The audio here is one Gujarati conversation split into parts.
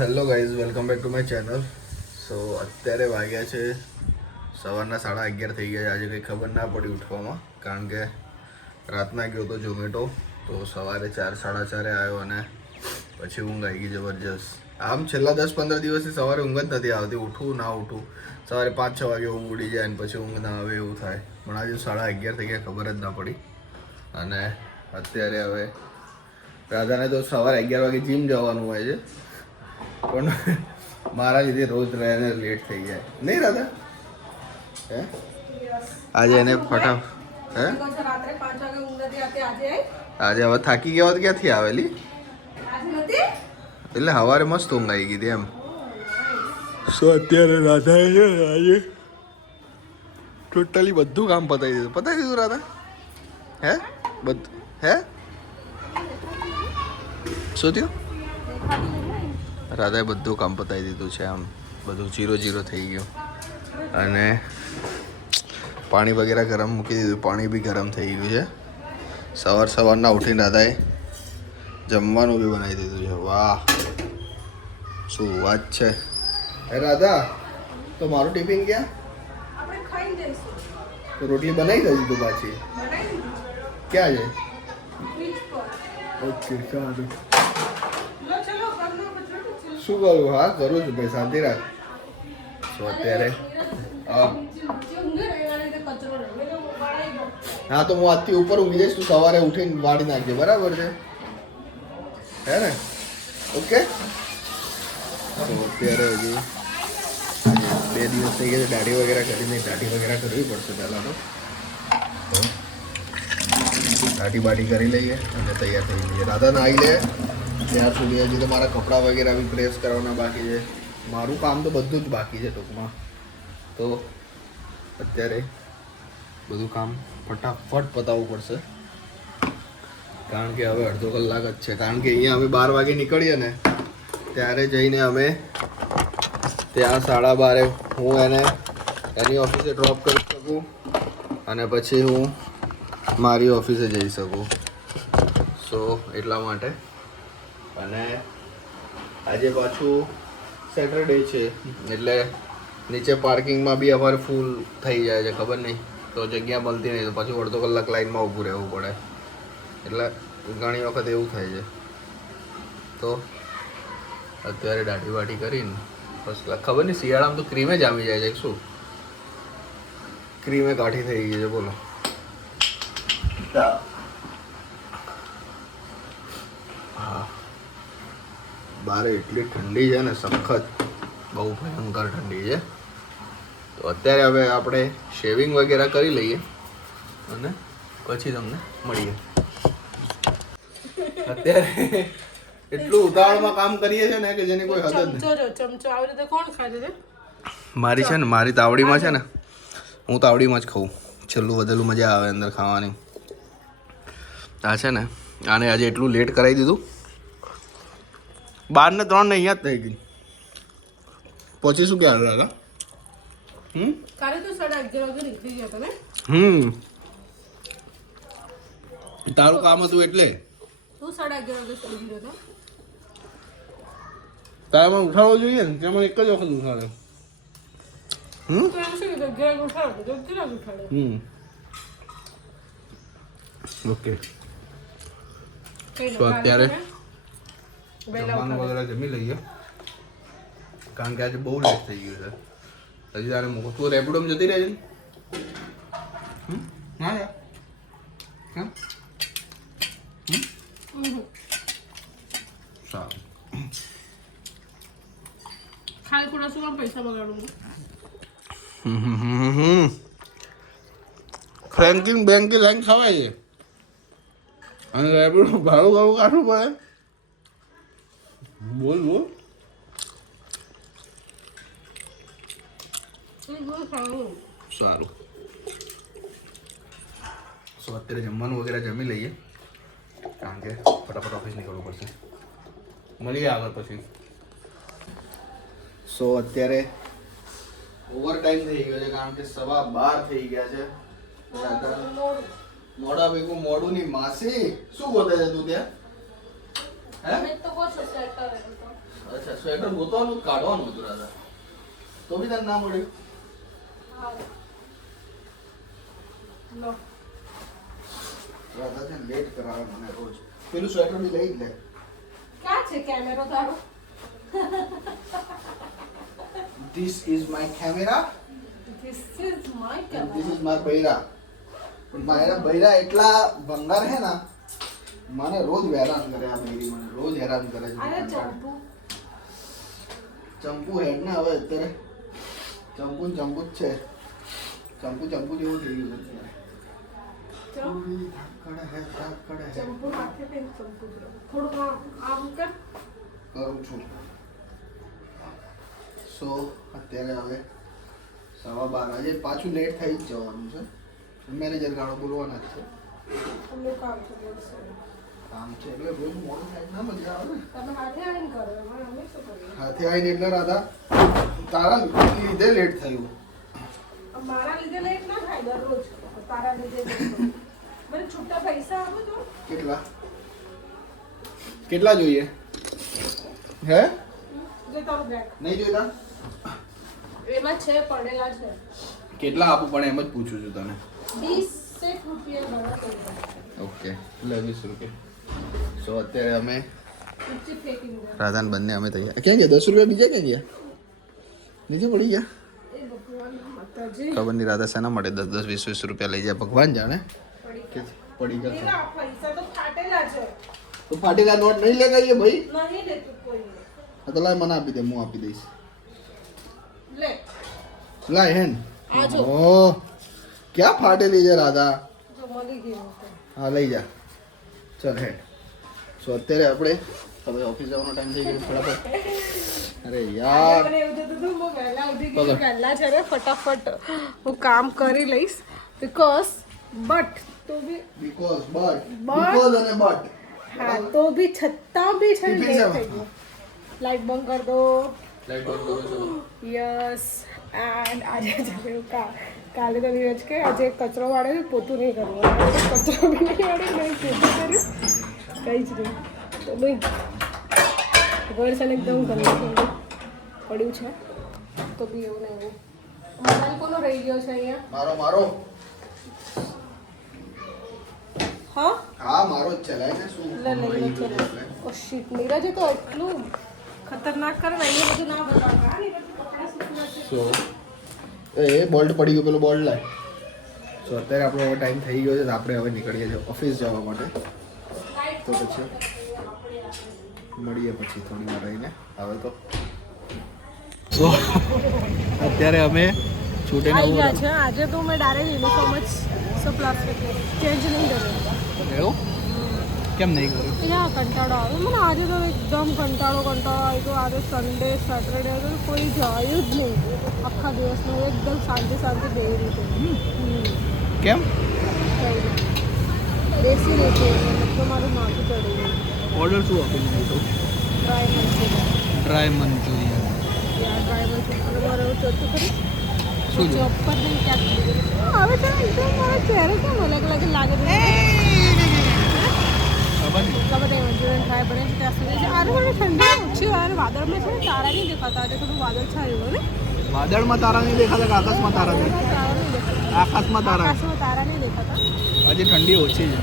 Hello guys, welcome back to my channel. So અત્યારે વાગ્યા છે સવારના 11:30 થઈ ગયા છે. આજે કંઈ ખબર ના પડી ઉઠવામાં, કારણ કે રાતના ગયો તો ઝોમેટો, તો સવારે 4, 4:30 આવ્યો અને પછી ઊંઘ આવી ગઈ જબરજસ્ત. આમ છેલ્લા 10-15 દિવસથી સવારે ઊંઘ જ નથી આવતી. ઉઠું ના ઉઠું, સવારે 5-6 વાગે ઊંઘ ઉડી જાય અને પછી ઊંઘ ના આવે એવું થાય. પણ આજે 11:30 થઈ ગયા, ખબર જ ના પડી. અને અત્યારે હવે રાધાને તો સવારે 11 વાગે જીમ જવાનું હોય છે, પણ મારા લીધે રોજ રહેને લેટ થઈ જાય નહીં રાધા? હે આજે એને ફટાફટ હે આજે હવે થાકી ગયા હોત ક્યાંથી આવેલી, એટલે સવારે મસ્ત ઊંઘ આવી ગઈ હતી એમ. સો અત્યારે રાધાએ છે આજે ટોટલી બધું કામ પતાવી દીધું રાધા? હે બધું હે શું થયું? રાધાએ બધું કામ પતાવી દીધું છે, આમ બધું 0-0 થઈ ગયું. અને પાણી વગેરે ગરમ મૂકી દીધું, પાણી બી ગરમ થઈ ગયું છે. સવારના ઉઠીને રાધાએ જમવાનું બી બનાવી દીધું છે. વાહ, શું વાત છે! હે રાધા, તો મારું ટિફિન ક્યાં? તો રોટલી બનાવી દઈશ તું પાછી? ક્યાં છે? ઓકે, સારું. શું કરું? હા કરું છું ભાઈ, શાંતિ રાખ. તો અત્યારે હા, તો હું આજથી ઉપર ઊંઘી જઈશ, તું સવારે ઉઠીને વાળી નાખજે, બરાબર છે? હે ને? ઓકે. તો અત્યારે હજી 2 દિવસ થઈ ગયા છે, દાઢી વગેરે કરીને દાઢી વગેરે કરવી પડશે પહેલાં તો. દાઢી બાઢી કરી લઈએ અને તૈયાર થઈ જઈએ. રાધા નાહી લે ત્યાર સુધી હજી તો મારા કપડાં વગેરે બી પ્રેસ કરવાના બાકી છે. મારું કામ તો બધું જ બાકી છે ટૂંકમાં. તો અત્યારે બધું કામ ફટાફટ પતાવવું પડશે, કારણ કે હવે અડધો કલાક જ છે. કારણ કે અહીંયા અમે 12 વાગે નીકળીએ ને ત્યારે જઈને અમે ત્યાં 12:30 હું એને એની ઓફિસે ડ્રોપ કરી શકું અને પછી હું મારી ઓફિસે જઈ શકું. સો એટલા માટે. અને આજે પાછું સેટરડે છે, એટલે નીચે પાર્કિંગમાં બી અમારે ફૂલ થઈ જાય છે. ખબર નહીં, તો જગ્યા મળતી નહીં, તો પાછું અડધો કલાક લાઈનમાં ઊભું રહેવું પડે. એટલે ઘણી વખત એવું થાય છે. તો અત્યારે દાઢી વાઢી કરીને ફર્સ્ટ ક્લાસ. ખબર નહીં, શિયાળામાં તો ક્રીમે જામી જાય છે શું? ક્રીમે કાઠી થઈ ગઈ છે, બોલો. હા, બારે એટલી ઠંડી છે ને, સખત, બહુ ભયંકર ઠંડી છે. તો અત્યારે હવે આપણે શેવિંગ વગેરે કરી લઈએ અને પછી તમને મળીએ. અત્યારે એટલું ઉતાવળમાં કામ કરીએ છે ને કે જેની કોઈ હદ જ નહીં. ચમચો આવી રીતે કોણ ખાય છે? મારી છે ને, મારી તાવડીમાં છે ને, હું તાવડીમાં જ ખાઉં. છેલ્લું વધેલું મજા આવે અંદર ખાવાની. આ છે ને, આને આજે એટલું લેટ કરાવી દીધું. 12 ને 3 ને અહીંયા જ થઈ ગઈ. પછી શું ક્યાં હતા? કાલે તો 11:30 વાગે નીકળી ગયા તમે. તારું કામ હતું એટલે તું 11:30 વાગે સુઈ ગયો હતો. તારે મને ઉઠાડવો જોઈએ ને, ત્યાં મને એક જ વખત ઉઠાડે. તો એમ શું કીધું? 11 વાગે ઉઠાડો તો 11 વાગે ઉઠાડે. ઓકે. કઈ તો અત્યારે વહેલા જમવાનું વગેરે જમી લઈએ, કારણ કે આજે બહુ લેટ થઈ ગયું છે. હજી તારે તું રેપિડોમાં જતી રહે છે? હા યાર. હા, સારું. ખાલી ખોટા શું કામ પૈસા બગાડું? ફ્રેન્કિન બેંકી લાઈન ખવાય છે અને રેપિડો ભાડું કાઢવું પડે. બોલ બોલ. સારું. સો અત્યારે જમવાનું વગેરે જમી લઈએ, કારણ કે ફટાફટ ઓફિસ નીકળવું પડશે. મળીએ આગળ પછી. સો અત્યારે ઓવર ટાઈમ થઈ ગયો છે, કારણ કે 12:15 થઈ ગયા છે. મોડા ભેગું મોડું ની માસી શું ગોતે છે તું ત્યાં? હે? અચ્છા સ્વેટર ગોતવાનું કાઢવાનું હતું રાધા તો બી તને ના મળ્યું લો રાધા છે લેટ કરાવે મને રોજ પેલું સ્વેટર બી લઈ જ લે ક્યાં છે કેમેરો તારો this is my camera This is my this camera. Is my બૈરા મારા બૈરા એટલા ભંગાર હે ના મને રોજ હેરાન કરે આ બૈરી મને રોજ હેરાન કરે છે અરે ચંપુ ચંપુ હેડ ને હવે અત્યારે ચંપુ જ છે ચંપુ જેવું થઈ ગયું છે ચંપુ હાથે પેન ચંપુ થોડું આમ કર કરું છું સો અત્યારે હવે 12:15 આજે પાછું લેટ થઈ જ જવાનું છે મેનેજર ગાળો બોલવાના જ છે અમને કામ છે બોલશે કામ છે એટલે રોજ મોડું થાય ના મજા આવે ને તમે હાથે આવીને કરો એમાં અમે શું કરીએ હાથે આવીને એટલે રાધા તારા લીધે લેટ થયું મારા લીધે લેટ ના થાય દરરોજ તારા લીધે late થાય. મને છૂટા પૈસા આપો તો કેટલા જોઈએ હે જે તારું બેગ નહીં જોઈતા એમાં છે પડેલા છે કેટલા આપું પણ એમ જ પૂછું છું તને 20 રૂપિયા ભરા કરી ઓકે એટલે 20 રૂપિયા સો અત્યારે અમે ઊંચી ફેંકી દે રાધાન બંને અમે તૈયાર ક્યાં ગયા 10 રૂપિયા બીજા ક્યાં ગયા નીચે પડી ગયા એ ભગવાન માતાજી ખબર નહીં રાધા શેના માટે 10 20 રૂપિયા લઈ જાય ભગવાન જાણે પડી કે પડી ગયા ગયા પૈસા તો ફાટેલા છે તો ફાટેલા નોટ નહીં લગાવીએ ભાઈ નહીં લેતું કોઈ હા તો લાય મને આપી દે હું આપી દઈશ લે લાય હેન આ જો. ઓ ક્યાં ફાટેલી છે રાધા જો મળી ગયું તો હા લઈ જા ચલ હેડ સો અત્યારે આપણે હવે ઓફિસ જવાનો ટાઈમ થઈ ગયો ફટાફટ અરે યાર મને એવું થતું હતું હું વહેલા ઉઠી પકડ. ગઈ વહેલા છે ને ફટાફટ હું કામ કરી લઈશ બીકોઝ બટ તો B because but But- because અને બટ હા તો બી છતાં બી છે ને ટિફિન લેટ છે. થઈ ગયું લાઈટ બંધ કર દો લાઈટ બંધ કરો છો યસ એન્ડ આજે જવું કાલે તો દિવસ કે આજે કચરો વાળે છે પોતું નહીં કરવું આજે કચરો બી નહીં વાળે નહીં પોતું કર્યું કંઈ જ નહીં તો ભાઈ ઘર છે ને એકદમ ગંદુ પડ્યું છે તો બી એવું ને એવું મોબાઈલ કોનો રહી ગયો છે અહીંયા મારો હા હા મારો જ છે લાઈને શું લે લે લે રહી ગયું ચલો છે એટલે. ઓ શીટ નીરજે તો એટલું ખતરનાક કરે ને એ બધું ના બતાવવા આ નીરજ કપડાં સૂકવ્યા છે. સો એ બોલ્ટ પડી ગયો પેલો બોલ્ટ લાય સો અત્યારે આપણો હવે ટાઈમ થઈ ગયો છે તો આપણે હવે નીકળીએ છીએ ઓફિસ જવા માટે તો પછી મળીએ પછી થોડી વાર રહીને હવે તો સો અત્યારે અમે છૂટીને આવી ગયા છે આજે તો મેં ડાયરેક્ટ યુનિફોર્મ જ સપ્લાસ ચેન્જ નહીં કર્યો એવું કેમ નહીં કર્યું એટલે કંટાળો આવે મને આજે તો એકદમ કંટાળો આવ્યો આજે સન્ડે સેટરડે તો કોઈ જાયું જ નહીં આખા દિવસમાં એકદમ શાંતિ બે રીતે કેમ બેસી રીતે તો મારું માથું ચડી ગયું ઓર્ડર શું આપીને દીધો ડ્રાય મંચુરિયન ડ્રાય મંચુરિયન યાર ડ્રાય મંચુરિયન મારે એવું ચોખ્ખું કરી શું છે? ચોપ પર નહીં ક્યાંક હવે છે ને એકદમ મારો ચહેરો કેમ અલગ અલગ લાગે છે ખબર નહીં એટલા બધા મંચુરિયન ટ્રાય બને છે ત્યાં સુધી આજે મને ઠંડી ઓછી વાર વાદળમાં છે ને તારા નહીં દેખાતા આજે થોડું વાદળ છાયું ને વાદળમાં તારા નહીં દેખાતા કે આકાશમાં તારા નહીં તારા નહીં દેખાતા આકાશમાં તારા આકાશમાં તારા નહીં દેખાતા આજે ઠંડી ઓછી છે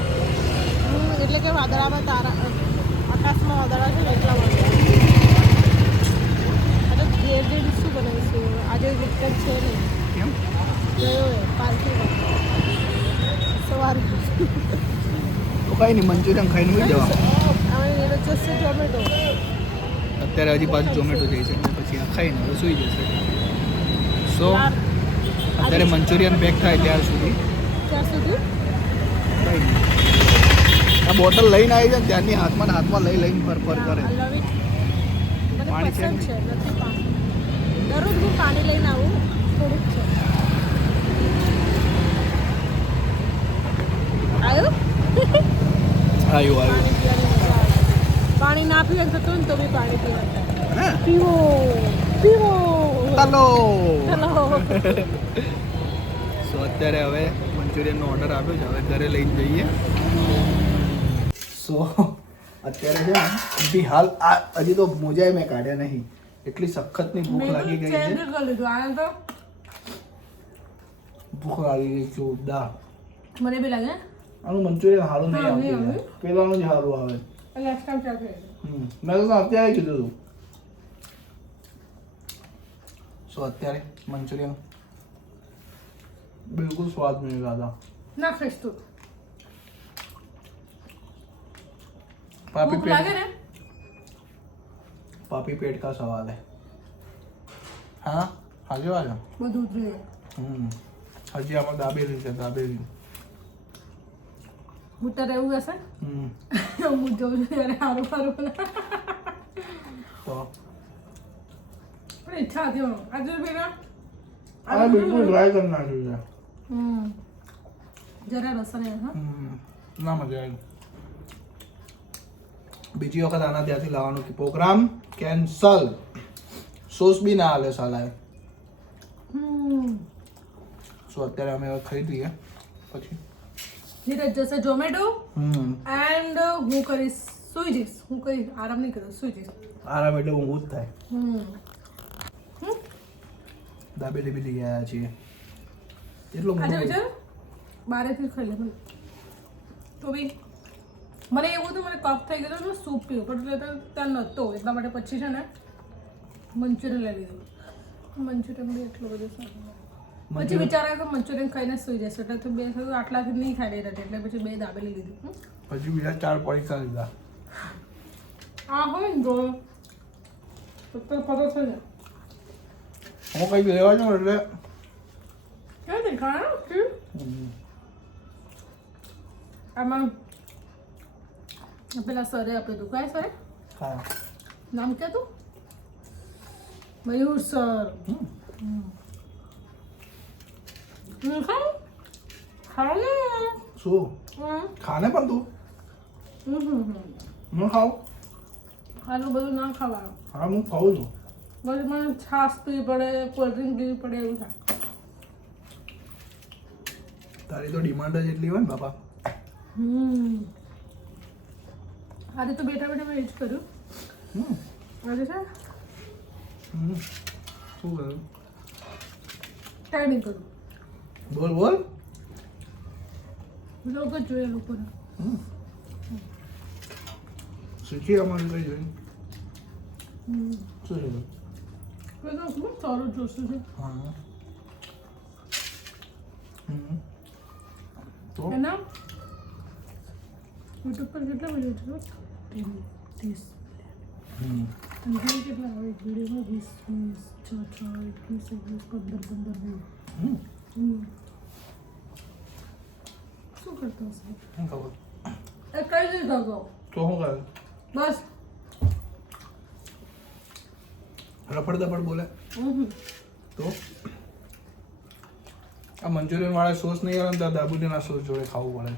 એટલે કે વાદળામાં તારા આકાશમાં વાદળા છે ને એટલા માટે આજે ઘેર જઈને શું બનાવીશું આજે વિકેટ છે નહીં કેમ ગયો પાર્કિંગ સવારે તો કઈ નહીં મંચુરિયન ખાઈને મૂકી જવા અમે એને જશે ઝોમેટો અત્યારે હજી પાછું ઝોમેટો જઈ છે પછી આ ખાઈને હવે સૂઈ જશે સો અત્યારે મંચુરિયન પેક થાય ત્યાર સુધી ત્યાં સુધી કઈ નહીં આ બોટલ લઈને આવી જાય ને ત્યારની હાથમાં ને હાથમાં લઈને ફર કરે I love it. મને પાણી છે પસંદ છે નથી પાણી દરરોજ હું પાણી લઈને આવું થોડુંક છે આવ્યું આવ્યું પાણી પીવાની મજા આવે પાણી ના પીવે તો ને તો બી પાણી પીવા હા પીવો પીવો ચાલો ચલો સો અત્યારે હવે મંચુરિયનનો ઓર્ડર આપ્યો છે હવે ઘરે લઈને જઈએ સો અત્યારે છે ને બી હાલ આ હજી તો મોજાએ મેં કાઢ્યા નહીં, એટલી સખતની ભૂખ લાગી ગઈ છે. ભૂખ લાગી ગઈ જોરદાર. મને બી લાગે આનું મંચુરિયન સારું નહીં આવતું, પેલાનું જ સારું આવે. મેં તો અત્યારે કીધું હતું. સો અત્યારે મંચુરિયન બિલકુલ સ્વાદ નહીં લાગતા. ના ખાઈશ તું. पापी भूख लागे ने पापी पेट का सवाल है. हाँ आगे वाला બધું ઉતરી હજી આમાં દાબેલી છે, દાબેલી. ભૂતર એવું હશે હું જોઉં છું યાર સારું સારું તો પણ ઈચ્છા હતી આજે પેલા આ બિલકુલ ડ્રાય કરી નાખ્યું છે. જરા રસ નહીં હા ના મજા આવી. બીજી વખત આના ત્યાંથી લાવવાનો કે પ્રોગ્રામ કેન્સલ. સોસ બી ના હાલે સાલાએ. સો અત્યારે અમે ખાઈ દઈએ પછી ધીરજ જશે ઝોમેટો એન્ડ હું કરીશ સુઈ જઈશ. હું કઈ આરામ નહીં કરું, સુઈ જઈશ. આરામ એટલે ઊંઘ જ થાય. દાબેલી બી લઈ આવ્યા છીએ. એટલો આજે વિચાર બારેથી ખાઈ લે મને તો બી મને એવું હતું મને કફ થઈ ગયો તો સૂપ પીવું પણ એટલે ત્યાં નહોતો એટલા માટે પછી છે ને મંચુરિયન લઈ લીધું. મંચુરિયન બી એટલું બધું સારું પછી વિચાર્યા કે મંચુરિયન ખાઈને સુઈ જશે એટલે તો બે થયું આટલાથી નહીં ખાઈ રહી હતી એટલે પછી બે દાબેલી લીધી. પછી બીજા 4 પડીકા લીધા. આ હોય ને જો તો પતો થઈ જાય. હું કંઈક લેવા જાઉં એટલે ક્યાં દેખાય આમાં પેલા સરે આપણે દુકાય સરે હા નામ ક્યાં તું મયુર સર ખાવ ને શું ખાને પણ તું હું ખાઉં? ખાલું બધું ના ખાવાનું. હા હું ખાઉં છું. બસ મને છાશ પીવી પડે, કોલ્ડ ડ્રિંક પીવી પડે એવું થાય. તારી તો ડિમાન્ડ જ એટલી હોય ને બાપા. આજે તો બેઠા બેઠા મેં એ જ કર્યું. આજે છે શું કર્યું? ટાઈમિંગ કર્યું. બોલ બોલ. લોકો જ જોઈએ લોકોને. શીખી અમારી કઈ જોઈ શું છે? બધું ખૂબ સારું જોશું છે. હા તો એના યુટ્યુબ પર કેટલા વિડીયો છે? 30 અને કેટલા આવે વિડીયોમાં 20 શું કરતો હશે? શું ખબર? એ કઈ નહીં કરતો તો શું કરે? બસ રફડ દફડ બોલે તો આ મંચુરિયન વાળા સોસ નહીં આવે ને તો દાબુડીના સોસ જોડે ખાવું પડે.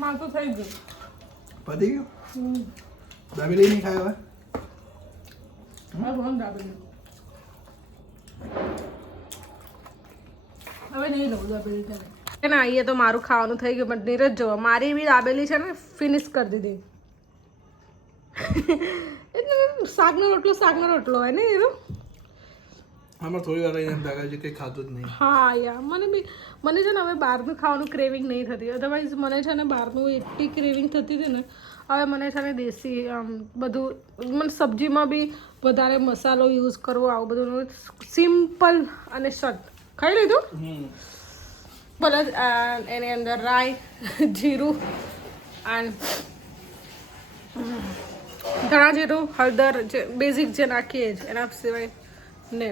માં તો થઈ ગયું. પતી ગયું? દાબેલી નહીં ખાય હવે? હવે નહીં લઉં દાબેલી ત્યારે. ના અહીંયા તો મારું ખાવાનું થઈ ગયું પણ નીરજ જો મારી બી દાબેલી છે ને ફિનિશ કરી દીધી. એટલે શાકનો રોટલો હોય ને એનો. આમાં થોડી વાર એમ લાગે છે કંઈ ખાતું જ નહીં. હા યાર મને છે ને હવે બહારનું ખાવાનું ક્રેવિંગ નહીં થતી. અધરવાઇઝ મને છે ને બહારનું એટલી ક્રેવિંગ થતી હતી ને હવે મને છે ને દેશી બધું મને સબ્જીમાં બી વધારે મસાલો યુઝ કરવો આવું બધું સિમ્પલ અને શટ ખાઈ લીધું. ભલે એની અંદર રાઈ જીરું એન્ડ ધાણા જીરું હળદર જે બેઝિક જે નાખીએ જ એના સિવાય ને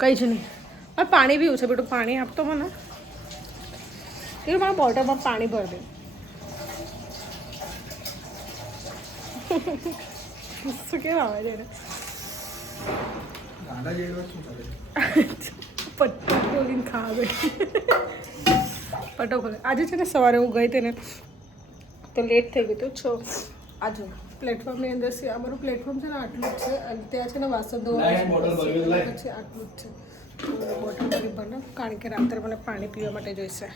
કંઈ જ નહીં. હવે પાણી પીવું છે બેટું, પાણી આપતો મને. એ મારા બોટલમાં પાણી ભરી દે. શું કેવા આવે છે એને? પટ્ટો ખોલીને ખાવે. પટ્ટો ખોલે. આજે છે ને સવારે હું ગઈ હતી ને તો લેટ થઈ ગયું હતું. આજુ પ્લેટફોર્મની અંદર છે અમારું પ્લેટફોર્મ છે ને આટલું જ છે અને ત્યાં છે ને વાસણ ધોવા પછી આટલું જ છે. બોટલ ભરી ભરે કારણ કે રાત્રે મને પાણી પીવા માટે જોઈશે.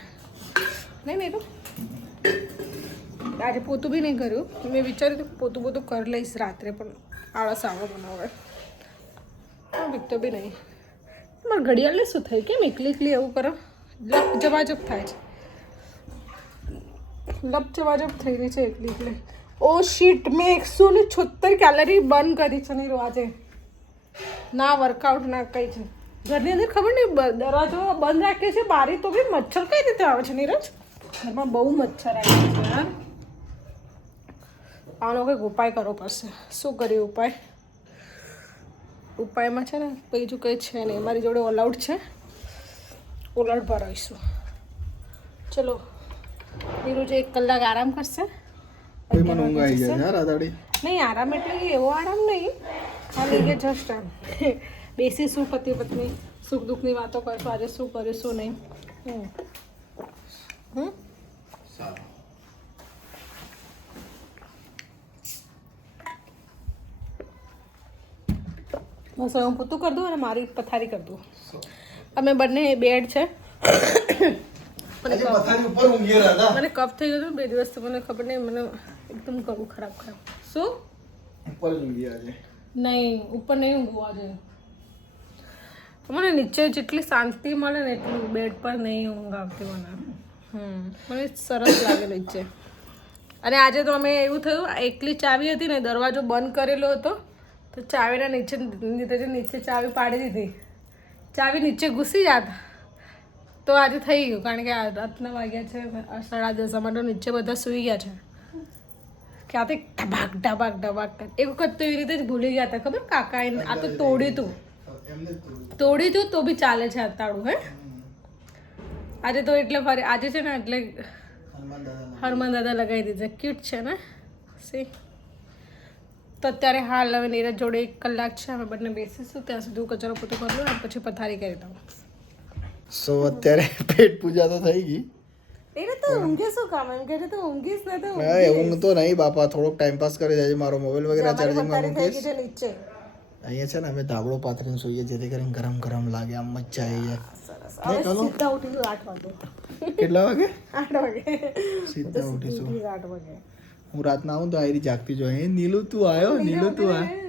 નહીં તો આજે પોતું બી નહીં કર્યું. મેં વિચાર્યું કે પોતું કરી લઈશ રાત્રે, પણ આળસ આવો બનાવે બીકતો બી નહીં. મારા ઘડિયાળને શું થયું? કેમ એકલી એવું કરો? લપ જવાજબ થાય છે, લપ જવાજબ થઈ રહી છે એકલી. ઓ શીટ, મેં 176 કેલરી બર્ન કરી છે નહીં આજે. ના વર્કઆઉટ ના કંઈ છે. ઘરની અંદર ખબર નહીં દરવાજો બંધ રાખ્યો છે, બારી તો બી મચ્છર કઈ રીતે આવે છે નીરજ? ઘરમાં બહુ મચ્છર આવે છે યાર. આનો કંઈક ઉપાય કરવો પડશે. શું કરીએ ઉપાય? ઉપાયમાં છે ને બીજું કંઈ છે નહીં. મારી જોડે ઓલ આઉટ છે, ઓલ આઉટ ભરાવીશું. ચલો નીરુજ 1 કલાક આરામ કરશે. મને ઊંઘ આવી જાય યાર આદાડી. નહીં આરામ એટલે કે એવો આરામ નહીં, ખાલી કે જસ્ટ આમ બેસીશું, પતિ પત્ની સુખ દુઃખની વાતો કરશું, આજે શું કર્યું શું નહીં. સારું. બસ હું પોતું કરી દઉં અને મારી પથારી કરી દઉં. અમે બંને બેડ છે. મને કફ થઈ ગયો 2 દિવસથી, મને ખબર નહીં, મને એકદમ કરવું ખરાબ. શું ઉપર ઊંઘી આજે? નહીં ઉપર નહીં ઊંઘવું આજે. મને નીચે જેટલી શાંતિ મળે ને એટલું બેડ પર નહીં ઊંઘ આવતી મને. મને સરસ લાગે નીચે. અને આજે તો અમે એવું થયું, એકલી ચાવી હતી ને, દરવાજો બંધ કરેલો હતો, તો ચાવીના નીચે ચાવી પાડી દીધી. ચાવી નીચે ઘૂસી જાત તો આજે થઈ ગયું, કારણ કે રાતના વાગ્યા છે 10:30. અમારે નીચે બધા સૂઈ ગયા છે. ક્યાંથી ઢબાક ઢબાક ઢબાક. એક વખત તો એવી રીતે જ ભૂલી ગયા હતા, ખબર? કાકા આ તો તોડ્યું હતું તો બી ચાલે છે આતાળું. હે આજે તો એટલે ફરી આજે છે ને, એટલે હનુમાન દાદા લગાવી દીધા. ક્યુટ છે ને સી. તો અત્યારે હાલ હવે નીરજ જોડે 1 કલાક છે, અમે બંને બેસીશું. ત્યાં સુધી હું કચરો પોતું કરી લઉં અને પછી પથારી કરી દઉં. સો અત્યારે પેટ પૂજા તો થઈ ગઈ. એને તો ઊંઘે શું કામ? એમ કે તો ઊંઘીશ ને તો ઊંઘ તો નહીં બાપા, થોડોક ટાઈમ પાસ કરી જાય. મારો મોબાઈલ વગેરે ચાર્જિંગમાં મૂકીશ. નીચે અહીંયા છે ને અમે ધાબળો પાથરીને સૂઈએ, જેથી કરીને ગરમ ગરમ લાગે, આમ મજા આવી જાય. સીધા ઉઠીશું 8 વાગે. કેટલા વાગે? 8 વાગે સીધા ઉઠીશું. 8 વાગે હું રાતના આવું તો આયરી જાગતી જો, હે નીલુ તું આવ્યો, નીલુ તું આવ્યો.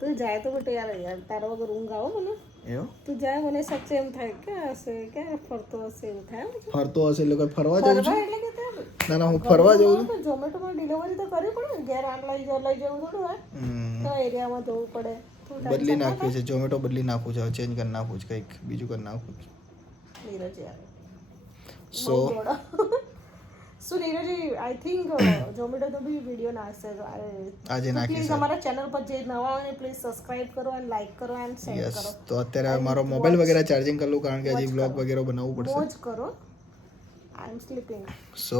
તું જાય તો બેટા યાર તારા વગર ઊંઘ આવો મને. એવો તું જાય મને સચ્ચે એમ થાય કે હશે કે ફરતો હશે એવું થાય. ફરતો હશે એટલે કોઈ ફરવા જવું છે? એટલે કે ના હું ફરવા જવું છું. ઝોમેટોમાં ડિલિવરી તો કરવી પડે ને, ઘેર આમ લઈ જવું થોડું હોય, તો એરિયામાં જવું પડે. બદલી નાખ્યું છે, ઝોમેટો બદલી નાખું છે, ચેન્જ કરી નાખું છે, કંઈક બીજું કરી નાખું છે. નીરજ યાર સો શું નીરજ આઈ થિંક ઝોમેટો તો બી વિડીયો નાખશે આજે નાખી પ્લીઝ અમારા ચેનલ પર જે નવા હોય પ્લીઝ સબસ્ક્રાઇબ કરો અને લાઈક કરો અને શેર યસ. કરો. તો અત્યારે મારો મોબાઈલ વગેરે ચાર્જિંગ કરી લઉં, કારણ કે હજી બ્લોગ વગેરે બનાવવું પડશે. મોજ કરો. આઈ એમ સ્લીપિંગ. સો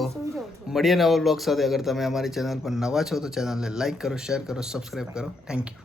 મળીએ નવા બ્લોગ સાથે. અગર તમે અમારી ચેનલ પર નવા છો તો ચેનલને લાઈક કરો, શેર કરો, સબસ્ક્રાઇબ કરો. Thank you.